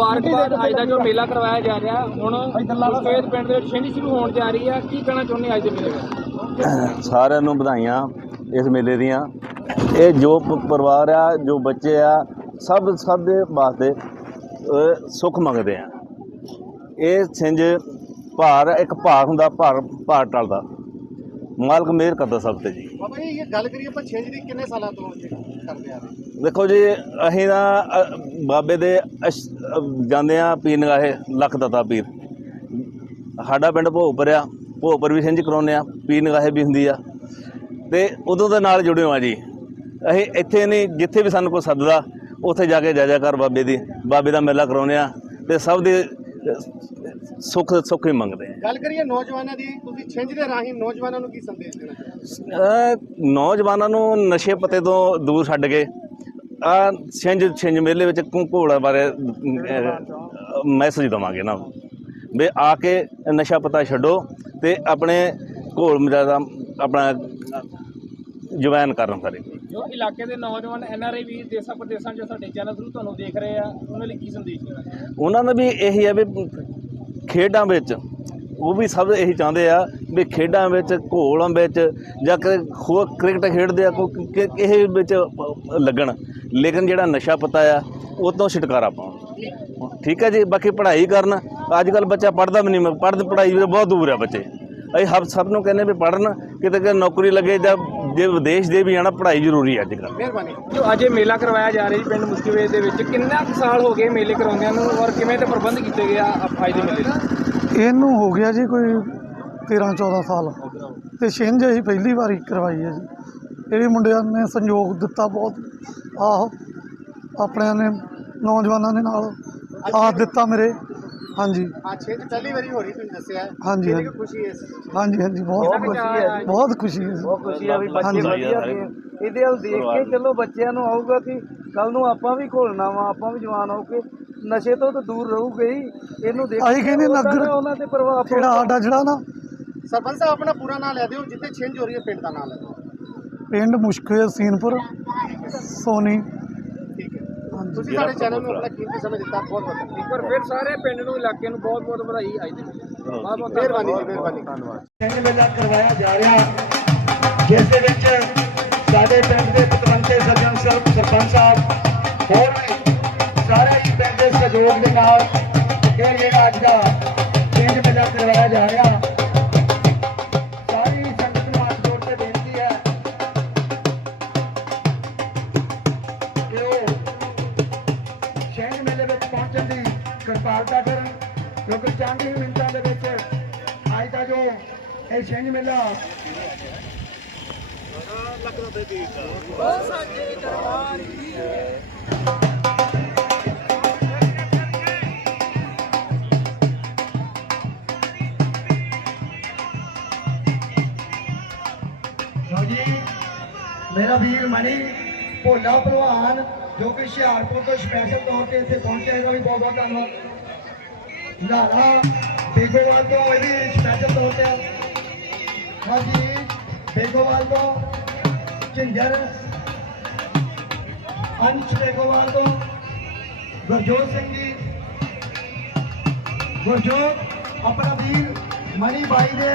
ਮੁਬਾਰਕਬਾਦ ਅੱਜ ਦਾ ਜੋ ਮੇਲਾ ਕਰਵਾਇਆ ਜਾ ਰਿਹਾ, ਹੁਣ ਸਫੇਦ ਪਿੰਡ ਦੇ ਵਿੱਚ ਛਿੰਝ ਸ਼ੁਰੂ ਹੋਣ ਜਾ ਰਹੀ ਆ, ਕੀ ਕਹਿਣਾ ਚਾਹੁੰਦੇ ਅੱਜ ਦੇ ਮੇਲੇ ਬਾਰੇ? ਸਾਰਿਆਂ ਨੂੰ ਵਧਾਈਆਂ ਇਸ ਮੇਲੇ ਦੀਆਂ। ਇਹ ਜੋ ਪਰਿਵਾਰ ਆ, ਜੋ ਬੱਚੇ ਆ, ਸਭ ਸਭ ਦੇ ਵਾਸਤੇ ਸੁੱਖ ਮੰਗਦੇ ਆ। ਇਹ ਛਿੰਝ ਭਾਰ, ਇੱਕ ਭਾਰ ਹੁੰਦਾ, ਭਾਰ ਭਾਰ ਟਲਦਾ। ਮਾਲਕ ਮਿਹਰ ਕਰਦਾ ਸਭ ਤੇ ਜੀ। ਬਾਬਾ ਜੀ ਇਹ ਗੱਲ ਕਰੀਏ ਆਪਾਂ ਛਿੰਝ ਦੀ ਕਿੰਨੇ ਸਾਲਾਂ ਤੋਂ ਇਹ ਕਰਦੇ ਆ ਰਹੇ ਦੇਖੋ ਜੀ ਅਸੀਂ ਅ, ਬਾਬੇ ਦੇ ਅਸ਼- ਅ, ਜਾਂਦੇ ਆ ਪੀਰ ਨਗਾਹੇ ਲੱਖ ਦਾਤਾ ਪੀਰ। ਸਾਡਾ ਪਿੰਡ ਭੋਗਪੁਰ ਆ ਭੋਗਪੁਰ ਵੀ ਸਿੰਝ ਕਰਾਉਂਦੇ ਆ ਪੀਰ ਨਗਾਹੇ ਵੀ ਹੁੰਦੀ ਆ। ਤੇ ਉਦੋਂ ਦੇ ਨਾਲ ਜੁੜੇ ਹਾਂ ਜੀ। ਅਸੀਂ ਇੱਥੇ ਨਹੀਂ ਜਿੱਥੇ ਵੀ ਸਾਨੂੰ ਕੋਈ ਸੱਦਦਾ ਉੱਥੇ ਜਾ ਕੇ ਜੈ ਕਰ ਬਾਬੇ ਦੀ ਬਾਬੇ ਦਾ ਮੇਲਾ ਕਰਾਉਂਦੇ ਆ। ਤੇ ਸਭ ਦੇ ਅ, ਸੁੱਖ ਸੁੱਖ ਹੀ ਮੰਗਦੇ ਆ। ਗੱਲ ਕਰੀਏ ਨੌਜਵਾਨਾਂ ਦੀ ਤੁਸੀਂ ਛਿੰਝ ਦੇ ਰਾਹੀਂ ਨੌਜਵਾਨਾਂ ਨੂੰ ਕੀ ਸੰਦੇਸ਼ ਦੇਣਾ ਚਾਹੁੰਦੇ ਨੌਜਵਾਨਾਂ ਨੂੰ ਨਸ਼ੇ ਪੱਤੇ ਤੋਂ ਦੂਰ ਛੱਡ ਕੇ ਆ ਛਿੰਝ ਛਿੰਝ ਮੇਲੇ ਵਿੱਚ ਘੋੜਾ ਬਾਰੇ ਮੈਸੇਜ ਦਵਾਂਗੇ ਨਾ। ਵੀ ਆ ਕੇ ਨਸ਼ਾ ਪਤਾ ਛੱਡੋ ਤੇ ਆਪਣੇ ਘੋਲ ਮਜਾਦਾ ਆਪਣਾ ਜਵੈਨ ਕਰਨ ਸਾਰੇ ਜੋ ਇਲਾਕੇ ਦੇ ਨੌਜਵਾਨ ਐਨਆਰਆਈ ਵੀ ਦੇਸਾਂ ਪ੍ਰਦੇਸਾਂ 'ਚ ਸਾਡੇ ਚੈਨਲ ਥਰੂ ਤੁਹਾਨੂੰ ਦੇਖ ਰਹੇ ਆ ਉਹਨਾਂ ਲਈ ਕੀ ਸੰਦੇਸ਼ ਦੇਣਾ ਉਹਨਾਂ ਦਾ ਵੀ ਇਹੀ ਹੈ ਵੀ ਖੇਡਾਂ ਵਿੱਚ ਉਹ ਵੀ ਸਭ ਇਹੀ ਚਾਹੁੰਦੇ ਆ ਵੀ ਖੇਡਾਂ ਵਿੱਚ, ਘੋਲਾਂ ਵਿੱਚ ਜਾਂ ਕਿ ਹੋਰ ਕ੍ਰਿਕਟ ਖੇਡਦੇ ਆ ਕੋਈ ਕਿ- ਕਿਸੇ ਵਿੱਚ ਲੱਗਣ। ਲੇਕਿਨ ਜਿਹੜਾ ਨਸ਼ਾ ਪਤਾ ਆ, ਉਹ ਤੋਂ ਛੁਟਕਾਰਾ ਪਾਉਣ। ਠੀਕ ਹੈ ਜੀ, ਬਾਕੀ ਪੜ੍ਹਾਈ ਕਰਨ ਅੱਜ ਕੱਲ ਬੱਚਾ ਪੜ੍ਹਦਾ ਵੀ ਨਹੀਂ ਪੜ੍ਹਦੀ ਪੜ੍ਹਾਈ ਵੀ ਬਹੁਤ ਦੂਰ ਆ ਬੱਚੇ। ਅਸੀਂ ਹਰ ਸਭ ਨੂੰ ਕਹਿੰਦੇ ਵੀ ਪੜ੍ਹਨ, ਕਿਤੇ ਕਿ ਨੌਕਰੀ ਲੱਗੇ ਜਾਂ ਜੇ ਵਿਦੇਸ਼ ਦੇ ਵੀ ਜਾਣਾ ਪੜ੍ਹਾਈ ਜ਼ਰੂਰੀ ਹੈ ਅੱਜ ਕੱਲ੍ਹ। ਮਿਹਰਬਾਨੀ। ਜੋ ਅੱਜ ਇਹ ਮੇਲਾ ਕਰਵਾਇਆ ਜਾ ਰਿਹਾ ਜੀ ਪਿੰਡ ਮੁਸਕੀਵੇਜ ਦੇ ਵਿੱਚ ਕਿੰਨਾ ਕੁ ਸਾਲ ਹੋ ਗਏ ਮੇਲੇ ਕਰਾਉਂਦਿਆਂ ਨੂੰ ਔਰ ਕਿਵੇਂ ਤੇ ਪ੍ਰਬੰਧ ਕੀਤੇ ਗਏ ਆ ਅੱਜ ਦੇ ਮੇਲੇ ਦੇ? ਇਹਨੂੰ ਹੋ ਗਿਆ ਜੀ ਕੋਈ 13 14 ਸਾਲ। ਤੇ ਛਿੰਝ ਅਸੀਂ ਪਹਿਲੀ ਵਾਰੀ ਕਰਵਾਈ ਹੈ ਜੀ। ਇਹ ਵੀ ਮੁੰਡਿਆਂ ਨੇ ਸੰਯੋਗ ਦਿੱਤਾ ਬਹੁਤ। ਆਹੋ ਆਪਣਿਆਂ ਨੇ ਨੌਜਵਾਨਾਂ ਦੇ ਨਾਲ ਸਾਥ ਦਿੱਤਾ ਮੇਰੇ। ਹਾਂਜੀ ਹਾਂ ਛਿੰਝ ਪਹਿਲੀ ਵਾਰੀ ਹੋ ਰਹੀ ਤੁਸੀਂ ਦੱਸਿਆ ਹੈ। ਹਾਂਜੀ, ਕਿੰਨੀ ਕੁ ਹਾਂਜੀ। ਖੁਸ਼ੀ ਹੈ ਇਸ ਚੀਜ਼ ਦੀ? ਹਾਂਜੀ ਹਾਂਜੀ ਬਹੁਤ ਖੁਸ਼ੀ ਹੈ। ਬਹੁਤ ਖੁਸ਼ੀ ਹੈ ਬਹੁਤ ਖੁਸ਼ੀ ਆ ਵੀ ਬੱਚੇ ਹਾਂਜੀ। ਵਧੀਆ ਨੇ ਇਹਦੇ ਵੱਲ ਦੇਖ ਕੇ ਚਲੋ ਬੱਚਿਆਂ ਨੂੰ ਆਊਗਾ ਕਿ ਕੱਲ ਨੂੰ ਆਪਾਂ ਵੀ ਘੋਲਣਾ ਵਾ ਆਪਾਂ ਵੀ ਜਵਾਨ ਹੋ ਕੇ ਨਸ਼ੇ ਤੋਂ ਤਾਂ ਦੂਰ ਰਹੂਗੇ ਹੀ ਇਹਨੂੰ ਦੇਖ ਅਸੀਂ ਕਹਿੰਦੇ ਕੇ ਨਗਰ- ਉਹਨਾਂ ਤੇ ਪ੍ਰਭਾਵ ਜਿਹੜਾ ਸਾਡਾ ਜਿਹੜਾ ਨਾ ਸਰਪੰਚ ਸਾਹਿਬ ਆਪਣਾ ਪੂਰਾ ਨਾਮ ਲੈ ਦਿਓ ਜਿੱਥੇ ਛਿੰਝ ਹੋ ਰਹੀ ਹੈ ਪਿੰਡ ਦਾ ਨਾਮ ਲੈ ਦਿਓ ਪਿੰਡ ਮੁਸ਼ਕਿਲ ਸੀਨਪੁਰ ਸੋਨੀ ਤੁਸੀਂ ਸਾਡੇ ਚੈਨਲ ਨੂੰ ਆਪਣਾ ਕੀਮਤੀ ਸਮੇਂ ਦਿੱਤਾ ਬਹੁਤ ਬਹੁਤ। ਇੱਕ ਵਾਰ ਫਿਰ ਸਾਰੇ ਪਿੰਡ ਨੂੰ ਇਲਾਕੇ ਨੂੰ ਬਹੁਤ ਬਹੁਤ ਵਧਾਈ ਅੱਜ ਦੇ। ਬਹੁਤ ਬਹੁਤ ਮਿਹਰਬਾਨੀ ਜੀ ਮਿਹਰਬਾਨੀ। ਧੰਨਵਾਦ ਸਿੰਘ ਮੇਲਾ ਕਰਵਾਇਆ ਜਾ ਰਿਹਾ ਜਿਸ ਦੇ ਵਿੱਚ ਸਾਡੇ ਪਿੰਡ ਦੇ ਪਤਵੰਤੇ ਸੱਜਣ ਸਰ ਸਰਪੰਚ ਸਾਹਿਬ ਹੋਰ ਵੀ ਸਾਰੇ ਹੀ ਪਿੰਡ ਦੇ ਸਹਿਯੋਗ ਦੇ ਨਾਲ ਇਹ ਜਿਹੜਾ ਅੱਜ ਦਾ ਸਿੰਘ ਮੇਲਾ ਕਰਵਾਇਆ ਜਾ ਰਿਹਾ। ਹੀ ਮਿੰਟਾਂ ਦੇ ਵਿੱਚ ਅੱਜ ਦਾ ਜੋ ਇਹ ਛਿੰਝ ਮੇਲਾ ਲਓ ਜੀ, ਮੇਰਾ ਵੀਰ ਮਣੀ ਭੋਲਾ ਭਲਵਾਨ, ਜੋ ਕਿ ਹੁਸ਼ਿਆਰਪੁਰ ਤੋਂ ਸਪੈਸ਼ਲ ਤੌਰ ਤੇ ਇੱਥੇ ਪਹੁੰਚਿਆ, ਇਹਦਾ ਵੀ ਬਹੁਤ ਬਹੁਤ ਧੰਨਵਾਦ। ਲਾਰਾ ਬੇਗੋਵਾਲ ਤੋਂ ਇਹ ਵੀ ਸਪੈਸ਼ਲ ਤੌਰ ਤੇ ਹਾਂਜੀ, ਬੇਗੋਵਾਲ ਤੋਂ ਝਿੰਜਰ, ਅੰਸ਼ ਬੇਗੋਵਾਲ ਤੋਂ ਗੁਰਜੋਤ ਸਿੰਘ ਜੀ। ਗੁਰਜੋਤ, ਆਪਣਾ ਵੀਰ ਮਣੀ ਬਾਈ ਦੇ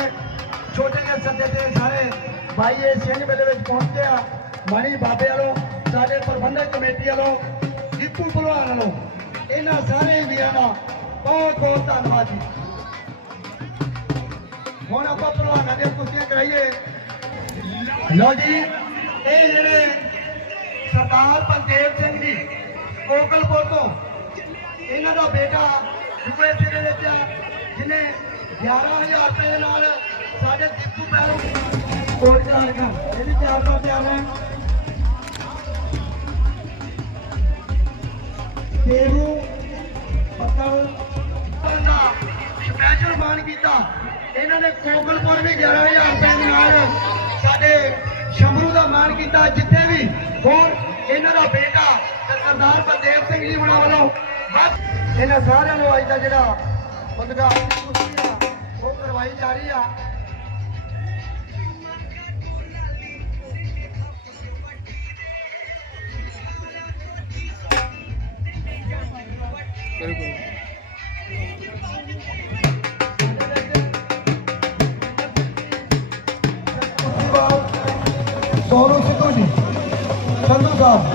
ਛੋਟੇ ਜਿਹੇ ਸੱਦੇ ਤੇ ਸਾਰੇ ਬਾਈ ਇਹ ਸਿੰਘ ਮੇਲੇ ਵਿੱਚ ਪਹੁੰਚਦੇ ਆ। ਮਣੀ ਬਾਬੇ ਵੱਲੋਂ, ਸਾਡੇ ਪ੍ਰਬੰਧਕ ਕਮੇਟੀ ਵੱਲੋਂ ਦੀਪੂ ਭਲਵਾਨ ਵੱਲੋਂ, ਇਹਨਾਂ ਸਾਰੇ ਵੀਰਾਂ ਦਾ ਬਹੁਤ ਬਹੁਤ ਧੰਨਵਾਦ ਜੀ। ਹੁਣ ਆਪਾਂ ਭਲਵਾਨਾਂ ਦੀਆਂ ਕੁਸ਼ਤੀਆਂ ਕਰਾਈਏ। ਲਓ ਜੀ ਇਹ ਜਿਹੜੇ ਸਰਦਾਰ ਬਲਦੇਵ ਸਿੰਘ ਜੀ ਕੋਕਲਪੁਰ ਤੋਂ ਇਹਨਾਂ ਦਾ ਬੇਟਾ ਯੂਐਸਏ ਦੇ ਵਿੱਚ ਆ, ਜਿਹਨੇ 11000 ਰੁਪਏ ਦੇ ਨਾਲ ਸਾਡੇ ਦੀਪੂ ਪੈਰੋਂ ਕੋਟ ਕਰਾ ਲਿਆ। ਇਹ ਵੀ ਤਿਆਰ ਤੋਂ ਤਿਆਰ ਹੈ। ਦੇਵੂ ਸਪੈਸ਼ਲ ਕੀਤਾ। ਇਹਨਾਂ ਨੇ ਕੋਕਲਪੁਰ ਵੀ 11000 ਰੁਪਏ ਦੇ ਨਾਲ ਸਾਡੇ ਸ਼ੰਭਰੂ ਦਾ ਮਾਨ ਕੀਤਾ। ਜਿੱਥੇ ਵੀ ਹੋਰ ਇਹਨਾਂ ਦਾ ਬੇਟਾ ਸਰਦਾਰ ਬਲਦੇਵ ਸਿੰਘ ਜੀ ਬਣਾ ਵੱਲੋਂ ਬਸ ਇਹਨਾਂ ਸਾਰਿਆਂ ਨੂੰ ਅੱਜ ਦਾ ਜਿਹੜਾ ਬੰਦਗਾ ਉਹ ਕਰਵਾਈ ਜਾ ਰਹੀ ਆ। ਸੋਨੂ ਸਿੱਧੂ ਜੀ ਸੰਧੂ ਸਾਹਿਬ